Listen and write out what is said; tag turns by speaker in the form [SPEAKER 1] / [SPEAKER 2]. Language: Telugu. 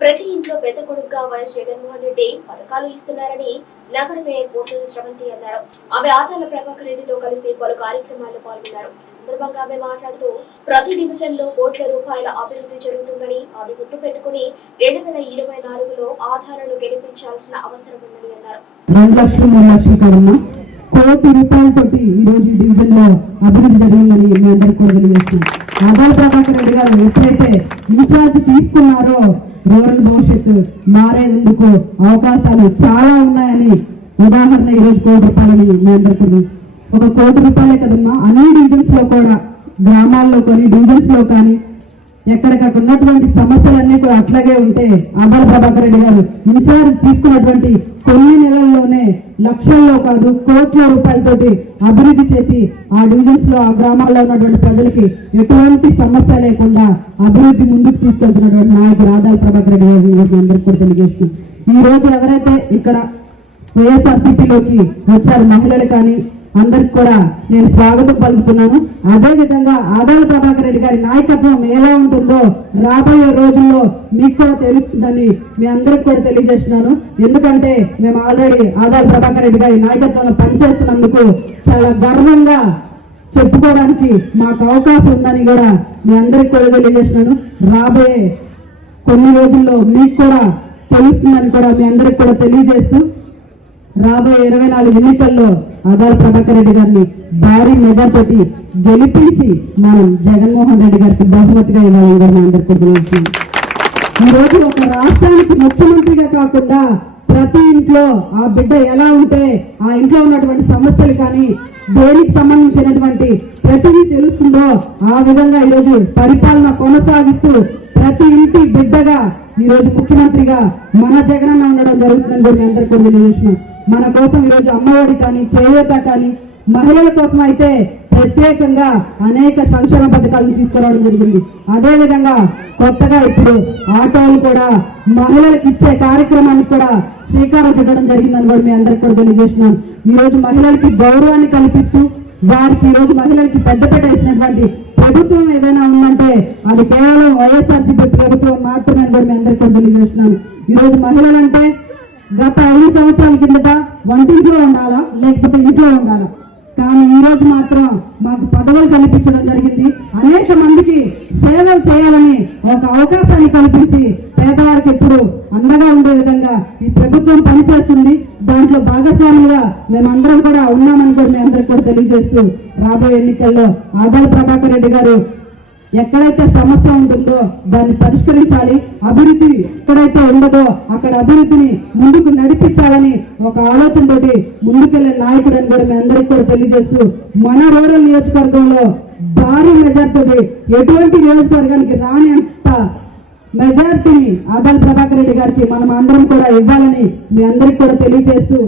[SPEAKER 1] ప్రతి ఇంట్లో పెద్ద కొడుకుగా వైఎస్ జగన్మోహన్ రెడ్డి పథకాలు ఇస్తున్నారని నగర మేయర్ పోటూరు శ్రవంతి అన్నారు. ఆమె ఆదాల ప్రభాకర్ రెడ్డితో కలిసి పలు కార్యక్రమాల్లో పాల్గొన్నారు. ఈ సందర్భంగా ఆమె మాట్లాడుతూ ప్రతి డివిజన్లో కోట్ల రూపాయల అభివృద్ధి జరుగుతుందని అది గుర్తు పెట్టుకుని రెండు వేల ఇరవై నాలుగులో ఆధారాలు గెలిపించాల్సిన అవసరం ఉందని అన్నారు.
[SPEAKER 2] రెండు లక్షలు మూడు కోటి రూపాయలతోటి ఈ రోజు డివిజన్లో అభివృద్ధి జరిగిందని మీ అందరికీ కూడా తెలియజేస్తున్నాం ఆదాల ప్రభాకర్ రెడ్డి గారు ఎప్పుడైతే ఇన్ఛార్జ్ తీసుకున్నారో రూరల్ భవిష్యత్తు మారేందుకు అవకాశాలు చాలా ఉన్నాయని ఉదాహరణ ఈ రోజు కోటి రూపాయలని మీ అందరికీ. ఒక కోటి రూపాయలే కదమ్మా అన్ని డివిజన్స్లో కూడా గ్రామాల్లో కానీ డివిజన్స్లో కానీ ఎక్కడికక్కడ ఉన్నటువంటి సమస్యలన్నీ కూడా అట్లాగే ఉంటే ఆదాల ప్రభాకర్ రెడ్డి గారు ఇన్ఛార్జ్ తీసుకున్నటువంటి కొన్ని నెలల్లోనే లక్షల్లో కాదు కోట్ల రూపాయలతోటి అభివృద్ధి చేసి ఆ డివిజన్స్లో ఆ గ్రామాల్లో ఉన్నటువంటి ప్రజలకి ఎటువంటి సమస్య లేకుండా అభివృద్ధి ముందుకు తీసుకెళ్తున్నటువంటి నాయకుడు రాధా ప్రభాకర్ రెడ్డి గారు ఈరోజు అందరికీ కూడా తెలియజేస్తున్నాం. ఈ రోజు ఎవరైతే ఇక్కడ వైఎస్ఆర్సీపీలోకి వచ్చారు మహిళలు కానీ అందరికి కూడా నేను స్వాగతం పలుకుతున్నాను. అదే విధంగా ఆదాల ప్రభాకర్ రెడ్డి గారి నాయకత్వం ఎలా ఉంటుందో రాబోయే రోజుల్లో మీకు కూడా తెలుస్తుందని మీ అందరికి కూడా తెలియజేస్తున్నాను. ఎందుకంటే మేము ఆల్రెడీ ఆదాల ప్రభాకర్ రెడ్డి గారి నాయకత్వంలో పనిచేస్తున్నందుకు చాలా గర్వంగా చెప్పుకోవడానికి మాకు అవకాశం ఉందని కూడా మీ అందరికి కూడా తెలియజేస్తున్నాను. రాబోయే కొన్ని రోజుల్లో మీకు కూడా తెలుస్తుందని కూడా మీ అందరికి కూడా తెలియజేస్తూ రాబోయే ఇరవై నాలుగు ఎన్నికల్లో ఆదాల ప్రభాకర్ రెడ్డి గారిని భారీ మెజార్టీ గెలిపించి మనం జగన్మోహన్ రెడ్డి గారికి బహుమతిగా ఇవ్వాలని కూడా మీ అందరికీ ఈ రోజు ఒక రాష్ట్రానికి ముఖ్యమంత్రిగా కాకుండా ప్రతి ఇంట్లో ఆ బిడ్డ ఎలా ఉంటే ఆ ఇంట్లో ఉన్నటువంటి సమస్యలు కానీ దేనికి సంబంధించినటువంటి ప్రతిదీ తెలుస్తుందో ఆ విధంగా ఈరోజు పరిపాలన కొనసాగిస్తూ ప్రతి ఇంటి బిడ్డగా ఈ రోజు ముఖ్యమంత్రిగా మన జగనన్న ఉండడం జరుగుతుందని కూడా మీ అందరికీ తెలియజేస్తున్నాం. మన కోసం ఈరోజు అమ్మఒడి కానీ చేయూత కానీ మహిళల కోసం అయితే ప్రత్యేకంగా అనేక సంక్షేమ పథకాలను తీసుకురావడం జరిగింది. అదేవిధంగా కొత్తగా ఇప్పుడు ఆటోలు కూడా మహిళలకు ఇచ్చే కార్యక్రమానికి కూడా శ్రీకారం చుట్టడం జరిగిందని కూడా మీ అందరికి కూడా తెలియజేస్తున్నాం ఈ రోజు మహిళలకి గౌరవాన్ని కల్పిస్తూ వారికి ఈ రోజు మహిళలకి పెద్దపేట వేసినటువంటి ప్రభుత్వం ఏదైనా ఉందంటే అది కేవలం వైఎస్ఆర్సీపీ ప్రభుత్వం మాత్రమే అని కూడా మీ అందరికీ కూడా తెలియజేస్తున్నాను. ఈరోజు మహిళలంటే గత ఐదు సంవత్సరాల కిందట వంటింట్లో ఉండాలా? లేకపోతే ఇంట్లో ఉండాలా? కానీ ఈ రోజు మాత్రం మాకు పదవులు కల్పించడం జరిగింది. అనేక మందికి సేవలు చేయాలని ఒక అవకాశాన్ని కల్పించి పేదవారికి ఎప్పుడు అండగా ఉండే విధంగా ఈ ప్రభుత్వం పనిచేస్తుంది. దాంట్లో భాగస్వాములుగా మేమందరం కూడా ఉన్నామని కూడా మీ అందరికి కూడా తెలియజేస్తూ రాబోయే ఎన్నికల్లో ఆదాల ప్రభాకర్ రెడ్డి గారు ఎక్కడైతే సమస్య ఉంటుందో దాన్ని పరిష్కరించాలి అభివృద్ధి ఎక్కడైతే ఉండదో అక్కడ అభివృద్ధిని ముందుకు నడిపించాలని ఒక ఆలోచనతోటి ముందుకెళ్ళే నాయకుడు అని కూడా మీ అందరికి కూడా తెలియజేస్తూ మన రూరల్ నియోజకవర్గంలో భారీ మెజార్టీ ఎటువంటి నియోజకవర్గానికి రాని అంత మెజార్టీని ఆదాల్ ప్రభాకర్ రెడ్డి గారికి మనం అందరం కూడా ఇవ్వాలని మీ అందరికి కూడా తెలియజేస్తూ